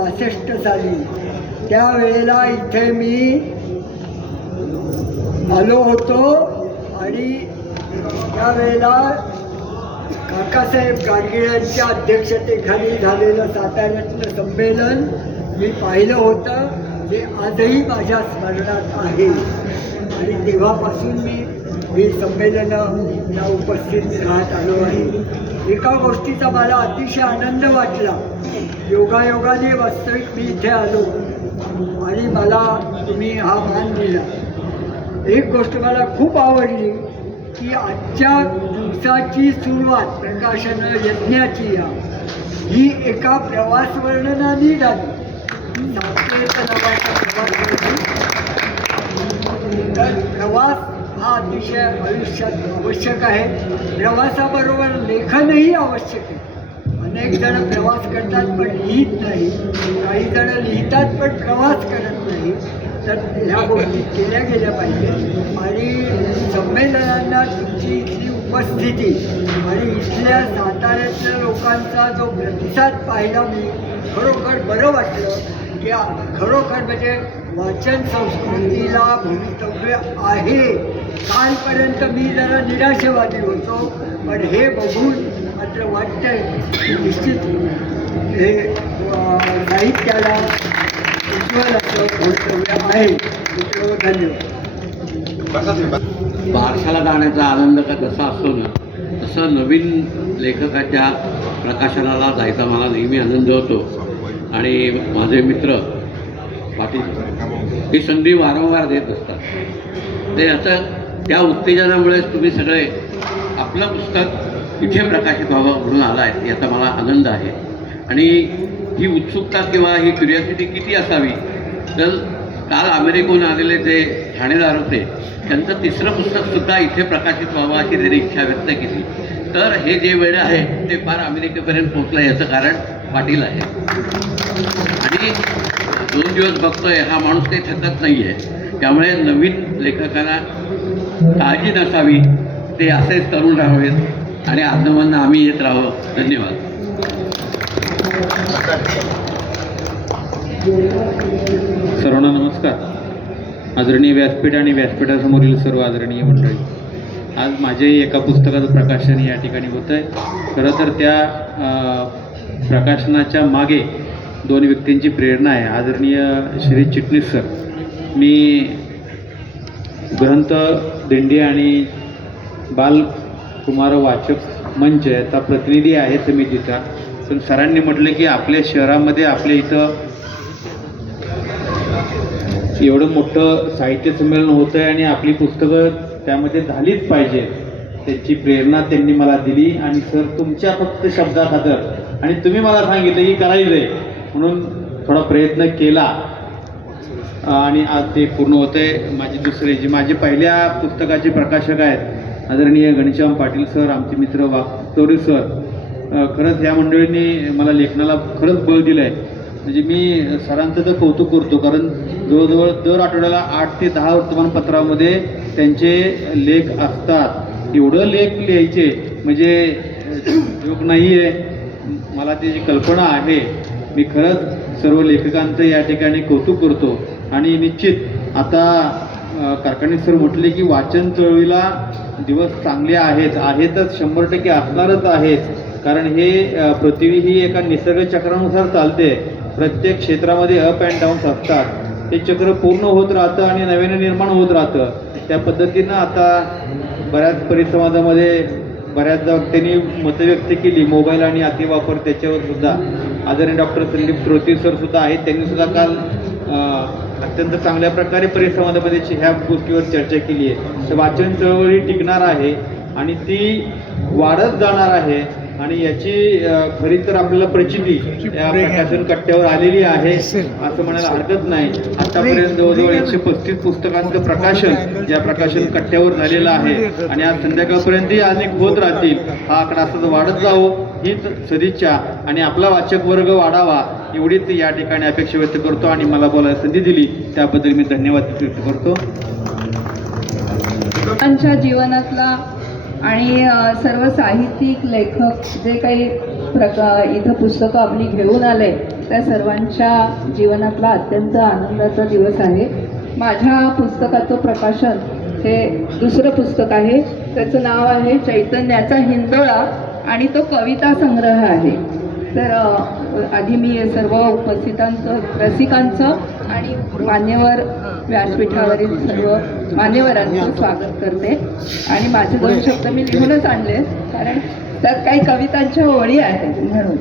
बासष्ट साली त्यावेळेला इथे मी आलो होतो आणि त्यावेळेला काकासाहेब गाडगिळांच्या अध्यक्षतेखाली झालेलं साताऱ्यातलं संमेलन मी पाहिलं होतं जे आजही माझ्या स्मरणात आहे. आणि तेव्हापासून मी मी संमेलनाला उपस्थित राहत आलो आहे. एका गोष्टीचा मला अतिशय आनंद वाटला. योगायोगाने वास्तविक मी इथे आलो आणि मला तुम्ही हा मान दिला. एक गोष्ट मला खूप आवडली की आजच्या दिवसाची सुरुवात प्रकाशन यज्ञाची या. ही एका प्रवास वर्णनाने झाली. प्रवास हा अतिशय आयुष्यात आवश्यक आहे. प्रवासाबरोबर लेखनही आवश्यक आहे. अनेक जण प्रवास करतात पण लिहित नाही. काही जण लिहितात पण प्रवास करत नाही. तर ह्या गोष्टी केल्या गेल्या पाहिजेत. आणि संमेलनांना तुमची इथली उपस्थिती आणि इथल्या साताऱ्यातल्या लोकांचा जो प्रतिसाद पाहिला मी खरोखर बरं वाटलं की खरोखर म्हणजे वाचन संस्कृतीला भवितव्य आहे. कालपर्यंत मी जरा निराशेवादी होतो पण हे बघून मात्र वाटतंय की निश्चित हे साहित्याला उज्ज्वल असं भवितव्य आहे. धन्यवाद. बारशाला जाण्याचा आनंद का जसा असतो ना तसं नवीन लेखकाच्या प्रकाशनाला जायचा मला नेहमी आनंद होतो. आणि माझे मित्र पाटील ही संधी वारंवार देत असतात. ते असं त्या उत्तेजनामुळेच तुम्ही सगळे आपलं पुस्तक इथे प्रकाशित व्हावं म्हणून आला आहे याचा मला आनंद आहे. आणि ही उत्सुकता किंवा ही क्युरिओसिटी किती असावी? तर काल अमेरिकेहून आलेले जे ठाणेदार होते त्यांचं तिसरं पुस्तकसुद्धा इथे प्रकाशित व्हावं अशी त्यांनी इच्छा व्यक्त केली. तर हे जे वेळ आहे ते फार अमेरिकेपर्यंत पोचलं याचं कारण पाटील आहे. आणि दोन दिवस बघतोय हा माणूस काही थकत नाही आहे त्यामुळे नवीन लेखकांना काळजी नसावी ते असेच तरुण राहावेत. आणि आजोबांना आम्ही येत राहावं. धन्यवाद. सर्वांना नमस्कार. आदरणीय व्यासपीठ आणि व्यासपीठासमोरील सर्व आदरणीय मंडळी आज माझ्याही एका पुस्तकाचं प्रकाशन या ठिकाणी होतं आहे खरं तर त्या प्रकाशनाच्या मागे दोन व्यक्तींची प्रेरणा आहे. आदरणीय श्री चिटणीस सर. मी ग्रंथ दिंडी आणि बालकुमार वाचक मंच याचा प्रतिनिधी आहे समितीचा. पण सरांनी म्हटलं की आपल्या शहरामध्ये आपल्या इथं एवढं मोठं साहित्य संमेलन होतं आहे आणि आपली पुस्तकं त्यामध्ये झालीच पाहिजे त्याची प्रेरणा त्यांनी मला दिली आणि सर तुमच्या फक्त शब्दाखातर आणि तुम्ही मला सांगितलं की करायचं आहे म्हणून थोडा प्रयत्न केला. आणि आज ते पूर्ण होते माझे दुसरे जे माझे पहिल्या पुस्तकाचे प्रकाशक आहेत आदरणीय घनश्याम पाटील सर आमचे मित्र वागचौरे सर खरंच या मंडळींनी मला लेखनाला खरंच बळ दिलं आहे म्हणजे मी सरांचं तर कौतुक करतो कारण जवळजवळ दर आठवड्याला आठ ते दहा वर्तमानपत्रामध्ये त्यांचे लेख असतात. एवढं लेख लिहायचे म्हणजे योग नाही आहे मला त्याची कल्पना आहे मी खरंच सर्व लेखकांचं या ठिकाणी कौतुक करतो. आणि निश्चित आता अ, कारखाने सर म्हटले की वाचन चळवळीला दिवस चांगले आहेत आहेतच शंभर टक्के असणारच आहेत. कारण हे पृथ्वी ही एका निसर्ग चक्रानुसार चालते. प्रत्येक क्षेत्रामध्ये अप अँड डाऊन्स असतात. ते चक्र पूर्ण होत राहतं आणि नव्याने निर्माण होत राहतं. त्या पद्धतीनं आता बऱ्याच परिसंवादामध्ये बऱ्याचदा त्यांनी मतं व्यक्त केली. मोबाईल आणि अतिवापर त्याच्यावर सुद्धा. आदरणीय डॉक्टर संदीप श्रोती सर सुद्धा आहेत. त्यांनी सुद्धा काल अत्यंत चांगल्या प्रकारे परिसमाजामध्ये ह्या गोष्टीवर चर्चा केली आहे. तर वाचन चळवळी टिकणार आहे आणि ती वाढत जाणार आहे आणि याची खरी तर आपल्याला प्रचिती या प्रकाशन कट्ट्यावर आलेली आहे असं म्हणायला हरकत नाही. आतापर्यंत जवळजवळ एकशे पस्तीस पुस्तकांचं प्रकाशन या प्रकाशन कट्ट्यावर झालेलं आहे. आणि आज संध्याकाळपर्यंतही अनेक होत राहतील. हा आकडा असंच वाढत जावं हीच सदिच्छा. आणि आपला वाचक वर्ग वाढावा. एवढीच या ठिकाणी अपेक्षा व्यक्त करतो आणि मला बोलायला संधी दिली. त्याबद्दल मी धन्यवाद व्यक्त करतो. लोकांच्या जीवनातला आणि सर्व साहित्यिक लेखक जे काही प्रका इथं पुस्तकं आपली घेऊन आले त्या सर्वांच्या जीवनातला अत्यंत आनंदाचा दिवस आहे. माझ्या पुस्तकाचं प्रकाशन हे दुसरं पुस्तक आहे. त्याचं नाव आहे चैतन्याचा हिंदोळा आणि तो कविता संग्रह आहे. तर आधी मी सर्व उपस्थितांचं रसिकांचं आणि मान्यवर व्यासपीठावरील सर्व मान्यवरांचं स्वागत करते. आणि माझे दोन शब्द मी लिहूनच आणले कारण त्यात काही कवितांच्या ओळी आहेत म्हणून.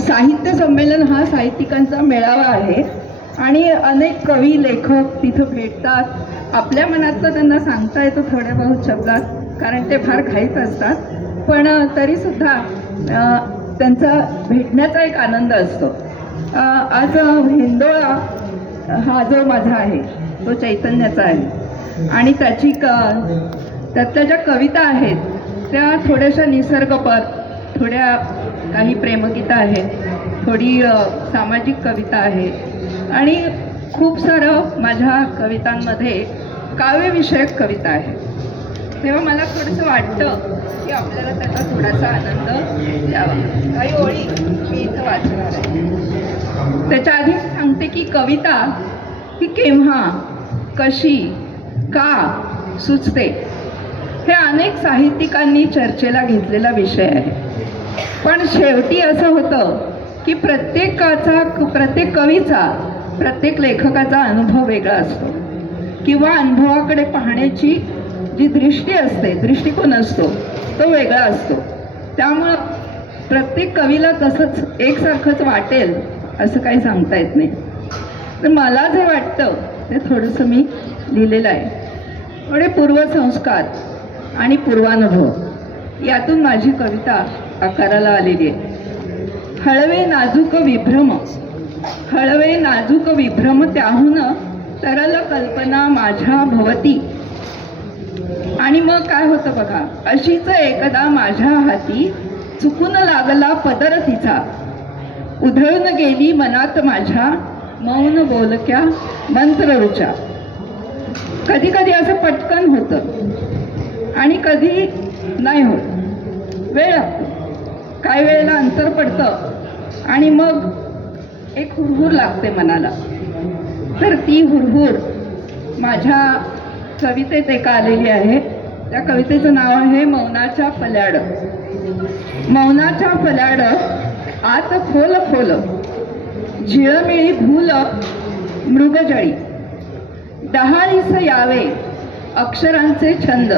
साहित्य संमेलन हा साहित्यिकांचा मेळावा आहे आणि अनेक कवी लेखक तिथं भेटतात. आपल्या मनातलं त्यांना सांगता येतं थोड्या बहुत शब्दात कारण ते फार घाईत असतात. पण तरीसुद्धा त्यांचा भेटण्याचा एक आनंद असतो. आज हिंदोळा हा जो माझा आहे तो चैतन्याचा आहे. आणि त्याची क त्यातल्या ज्या कविता आहेत त्या थोड्याशा निसर्गपर थोड्या काही प्रेमगीता आहेत थोडी सामाजिक कविता आहे आणि खूप सारं माझ्या कवितांमध्ये काव्यविषयक कविता आहे तेव्हा मला थोडंसं वाटतं की आपल्याला त्याचा थोडासा आनंद द्यावा. काही ओळी मी इथं वाचणार आहे. त्याच्या आधी सांगते की कविता ही केव्हा कशी का सुचते? हे अनेक साहित्यिकांनी चर्चेला घेतलेला विषय आहे. पण शेवटी असं होतं की प्रत्येकाचा प्रत्येक कवीचा प्रत्येक लेखकाचा अनुभव वेगळा असतो. किंवा अनुभवाकडे पाहण्याची जी दृष्टी असते दृष्टिकोन असतो तो वेगळा असतो. त्यामुळं प्रत्येक कवीला कसंच एकसारखंच वाटेल असं काही सांगता येत नाही. तर मला जे वाटतं ते थोडंसं मी लिहिलेलं आहे. थोडे पूर्वसंस्कार आणि पूर्वानुभव यातून माझी कविता आकाराला आलेली आहे. हळवे नाजूक विभ्रम हळवे नाजूक विभ्रम त्याहून तरल कल्पना माझ्या भवती. आणि मग काय होतं बघा? अशीच एकदा माझ्या हाती चुकून लागला पदर तिचा. उधळून गेली मनात माझ्या मौन बोलक्या मंत्ररुचा. कधी कधी असं पटकन होतं. आणि कधी नाही होत. वेळ लागतो. काही वेळेला अंतर पडतं. आणि मग एक हुरहुर लागते मनाला. तर ती हुरहुर माझ्या कवितेत एका आलेली आहे. त्या कवितेचं नाव आहे मौनाच्या पल्याड मौनाच्या पल्याड आत खोल खोल. झिळमिळी भूल मृगजळी. डहाळीस यावे अक्षरांचे छंद.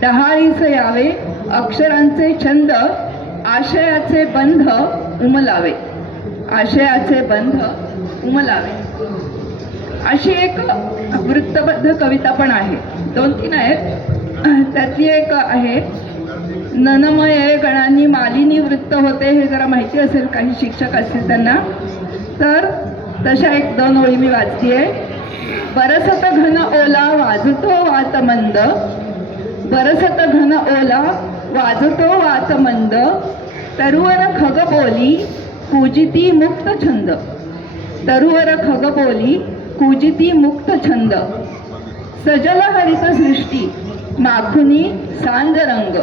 डहाळीस यावे अक्षरांचे छंद. आशयाचे बंध उमलावे. आशयाचे बंध उमलावे. अशी एक वृत्तबद्ध कविता पण आहे. दोन तीन आहेत. त्यातली एक आहे ननमय गणांनी मालिनी वृत्त होते हे जरा माहिती असेल काही शिक्षक असतील त्यांना. तर तशा एक दोन ओळी मी वाचते बरसत घन ओला वाजतो वात मंद. बरसत घन ओला वाजतो वात मंद. तरुवर खग बोली पूजिती मुक्त छंद. तरुवर खग बोली पूजिती मुक्त छंद. सजल हरित सृष्टी. माखुनी सांदरंग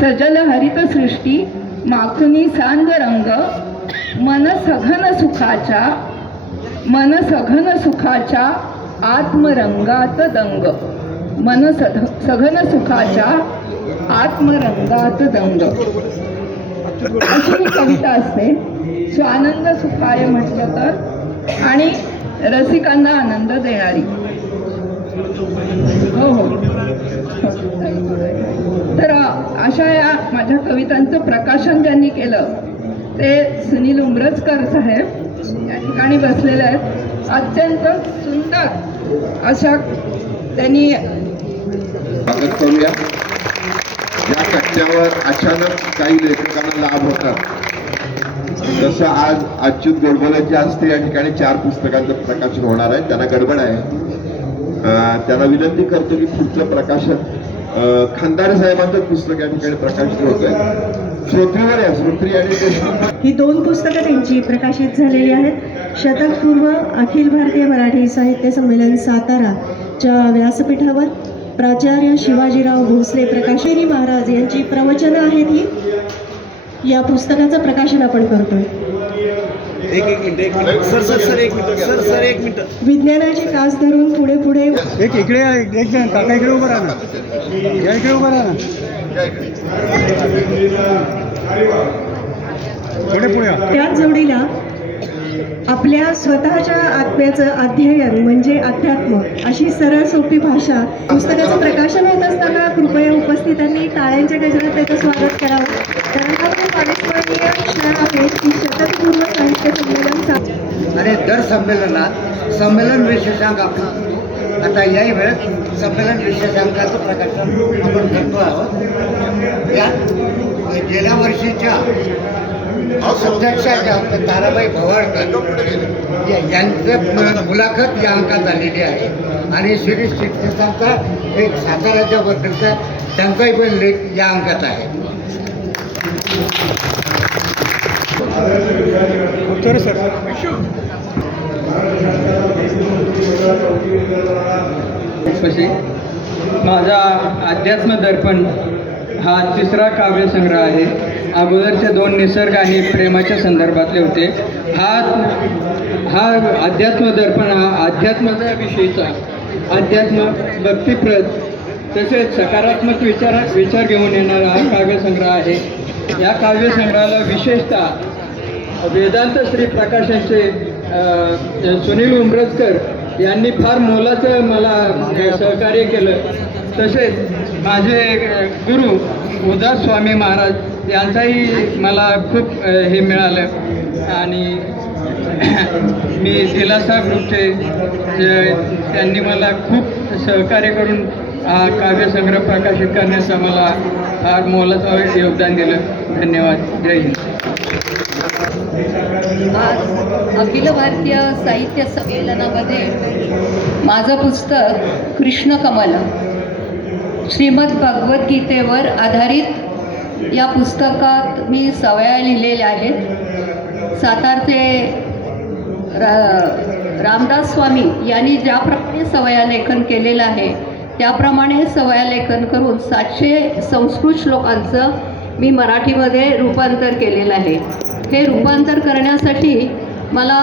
सजल हरित सृष्टी माखुनी सांदरंग मन सघन सुखाच्या मन सघन सुखाच्या आत्मरंगात दंग. मन सध सघन सुखाच्या आत्मरंगात दंग. अशी ही कविता असते. स्वानंद सुखाय म्हटलं तर आणि रसिकांना आनंद देणारी. हो हो. तर अशा या माझ्या कवितांचं प्रकाशन ज्यांनी केलं ते सुनील उमरजकर साहेब या ठिकाणी बसलेले आहेत. अत्यंत सुंदर अशा त्यांनी स्वागत करूया. या टप्प्यावर अचानक काही लेखकांना लाभ होतात जसं आज अच्युत गोडबोलेच्या असते या ठिकाणी चार पुस्तकांचं प्रकाशन होणार आहे. त्यांना गडबड आहे. त्याला विनंती करतो की पुढचं प्रकाशन खानदार साहेबांचं पुस्तक या ठिकाणी प्रकाशित होत आहे. श्रोत्रीवर या श्रोत्री आणि ही दोन पुस्तकं त्यांची प्रकाशित झालेली आहेत. शतकपूर्व अखिल भारतीय मराठी साहित्य संमेलन सातारा च्या व्यासपीठावर प्राचार्य शिवाजीराव भोसले प्रकाशेरी महाराज यांची प्रवचनं आहेत ही. या पुस्तकाचं प्रकाशन आपण करतोय. एक एक मिनिट एक मिनिट. सर सर सर एक मिनिट. सर सर एक मिनिट. विज्ञानाची कास धरून पुढे पुढे. एक इकडे या, एक एक जण काका इकडे उभं राहा ना. या इकडे उभं राहा ना. थोडे पुढे या. त्याच जोडीला आपल्या स्वतःच्या आत्म्याचं अध्ययन म्हणजे अध्यात्म अशी सरळ सोपी भाषा पुस्तकाचं प्रकाशन होत असताना कृपया उपस्थितांनी टाळ्यांच्या गजरात त्याचं स्वागत करावं. कारण हा खूप अविस्मरणीय क्षण आहे की शतकपूर्व साहित्य संमेलन आणि दर संमेलनात संमेलन विशेषांक आपण आता याही वेळेस संमेलन विशेषांकाचं प्रकाशन आपण करतो आहोत. या गेल्या वर्षीच्या अध्यक्षा ज्या होत्या ताराबाई भवाळकर यांचं मुलाखत या अंकात आलेली आहे. आणि श्री शिक्षकांचा एक साताऱ्याच्या बद्दलचा त्यांचाही पण लेख या अंकात आहे. तर सर. पशी माझा अध्यात्म दर्पण हा तिसरा काव्यसंग्रह आहे. अगोदरचे दोन निसर्ग आणि प्रेमाच्या संदर्भातले होते. हा हा अध्यात्म दर्पण हा अध्यात्माच्या विषयीचा अध्यात्म भक्तिप्रद तसेच सकारात्मक विचार विचार घेऊन येणारा हा काव्यसंग्रह आहे. या काव्यसंग्रहाला विशेषतः वेदांत श्री प्रकाशांचे सुनील उमरजकर यांनी फार मोलाचं मला सहकार्य केलं. तसेच माझे गुरु उदास स्वामी महाराज यांचाही मला खूप हे मिळालं. आणि मी दिलासा ग्रुपचे त्यांनी मला खूप सहकार्य करून हा काव्यसंग्रह प्रकाशित करण्याचं मला फार मोलाचं योगदान दिलं. धन्यवाद. जय हिंद. आज अखिल भारतीय साहित्य संमेलनामध्ये माझं पुस्तक कृष्णकमल श्रीमद भगवद्गीतेवर आधारित या पुस्तकात मी सवया लिहिलेल्या आहेत. सातारचे रा रामदास स्वामी यांनी ज्याप्रमाणे सवया लेखन केलेलं आहे त्याप्रमाणे सवया लेखन करून सातशे संस्कृत श्लोकांचं मी मराठीमध्ये रूपांतर केलेलं आहे. हे रूपांतर करण्यासाठी मला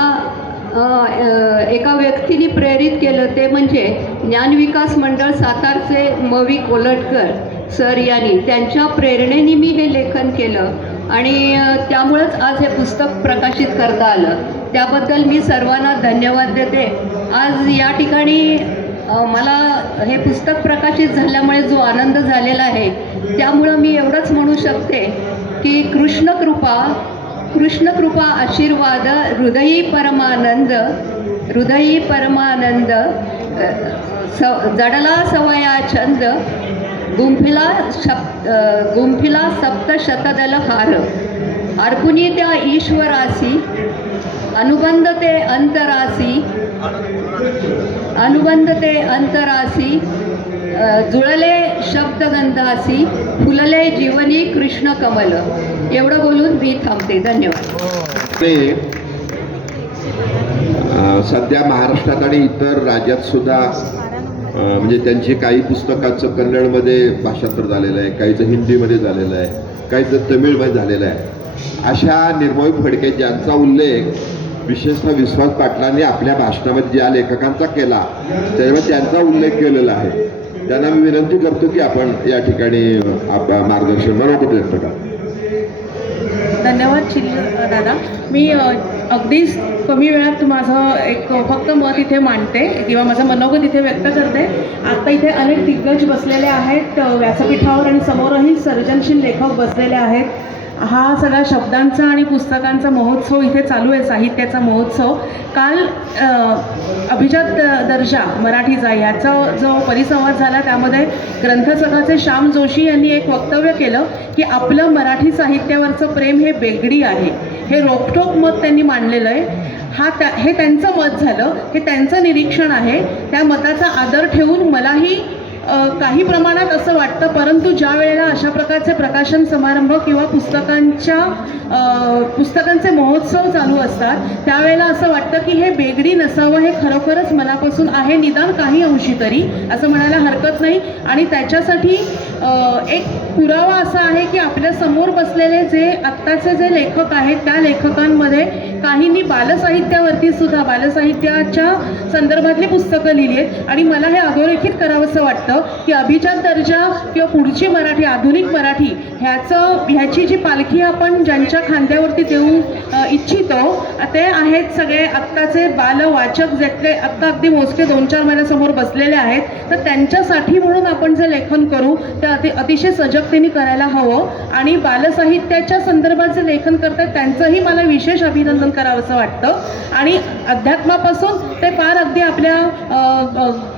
एका व्यक्तीने प्रेरित केलं ते म्हणजे ज्ञानविकास मंडळ सातारचे मवी कोलटकर सर यांनी. त्यांच्या प्रेरणेने मी हे लेखन केलं आणि त्यामुळंच आज हे पुस्तक प्रकाशित करता आलं. त्याबद्दल मी सर्वांना धन्यवाद देते. आज या ठिकाणी मला हे पुस्तक प्रकाशित झाल्यामुळे जो आनंद झालेला आहे त्यामुळं मी एवढंच म्हणू शकते की कृष्णकृपा कृष्णकृपा आशीर्वाद हृदयी परमानंद हृदयी परमानंद स जडला सवया छंद गुंफिला शप गुंफिला सप्तशतदल हार अर्पुनी त्या ईश्वरासी अनुबंध ते अंतरासी अनुबंध ते अंतरासी जुळले जुळले शब्दगंधासी फुलले जीवनी कृष्ण कमल एवढं बोलून मी थांबते धन्यवाद ते सध्या महाराष्ट्रात आणि इतर राज्यात सुद्धा म्हणजे त्यांची काही पुस्तकाचं कन्नडमध्ये भाषांतर झालेलं आहे काहीचं हिंदीमध्ये झालेलं आहे काहीचं तमिळमध्ये झालेलं आहे. अशा निर्मोही फडके ज्यांचा उल्लेख विशेषतः विश्वास पाटलांनी आपल्या भाषणामध्ये ज्या लेखकांचा केला त्याच्यामध्ये त्यांचा उल्लेख केलेला आहे. त्यांना मी विनंती करतो की आपण या ठिकाणी आप- मार्गदर्शन बनवतो व्यक्त धन्यवाद शिल दादा. मी अगदीच कमी वेळात माझं एक फक्त मत इथे मांडते किंवा माझं मनोगत इथे व्यक्त करते. आता इथे अनेक दिग्गज बसलेले आहेत व्यासपीठावर आणि समोरही सर्जनशील लेखक बसलेले आहेत. हा सगळा शब्दांचा आणि पुस्तकांचा महोत्सव इथे चालू आहे साहित्याचा महोत्सव. काल अभिजात दर्जा मराठीचा याचा जो परिसंवाद झाला त्यामध्ये ग्रंथसखाचे श्याम जोशी यांनी एक वक्तव्य केलं की आपलं मराठी साहित्यावरचं प्रेम हे बेगडी आहे. हे रोखठोक मत त्यांनी मांडलेलं आहे. हा त्या हे त्यांचं मत झालं हे त्यांचं निरीक्षण आहे. त्या मताचा आदर ठेवून मलाही काही प्रमाणात असं वाटतं परंतु ज्या वेळेला अशा प्रकारचे प्रकाशन समारंभ किंवा पुस्तकांच्या पुस्तकांचे महोत्सव चालू असतात त्यावेळेला असं वाटतं की हे बेगडी नसावं हे खरोखरच मनापासून आहे निदान काही अंशी तरी असं म्हणायला हरकत नाही. आणि त्याच्यासाठी एक पुरावा असा आहे की आपल्यासमोर बसलेले जे आत्ताचे जे लेखक आहेत त्या लेखकांमध्ये काहींनी बालसाहित्यावरती सुद्धा बालसाहित्याच्या संदर्भातली पुस्तकं लिहिली आहेत. आणि मला हे अधोरेखित करावंसं वाटतं की अभिजात दर्जा किंवा पुढची मराठी आधुनिक मराठी ह्याचं ह्याची जी पालखी आपण ज्यांच्या खांद्यावरती देऊ इच्छितो ते आहेत सगळे आत्ताचे बालवाचक ज्यातले आत्ता अगदी मोजके दोन चार महिन्यासमोर बसलेले आहेत. तर त्यांच्यासाठी म्हणून आपण जे लेखन करू ते अति अतिशय सजगतेने करायला हवं. आणि बालसाहित्याच्या संदर्भात जे लेखन करतात त्यांचंही मला विशेष अभिनंदन करावंसं वाटतं. आणि अध्यात्मापासून ते फार अगदी आपल्या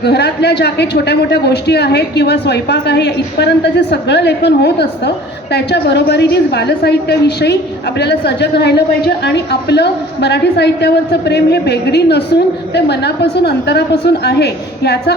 घरातल्या ज्या काही छोट्या मोठ्या गोष्टी आहेत किंवा स्वयंपाक आहे इथपर्यंत जे सगळं लेखन होत असतं. त्याच्या बरोबरीनेच बालसाहित्याविषयी आपल्याला सजग राहिलं पाहिजे आणि आपलं मराठी साहित्यावरचं प्रेम हे बेगडी नसून ते मनापासून अंतरापासून आहे. ह्याचा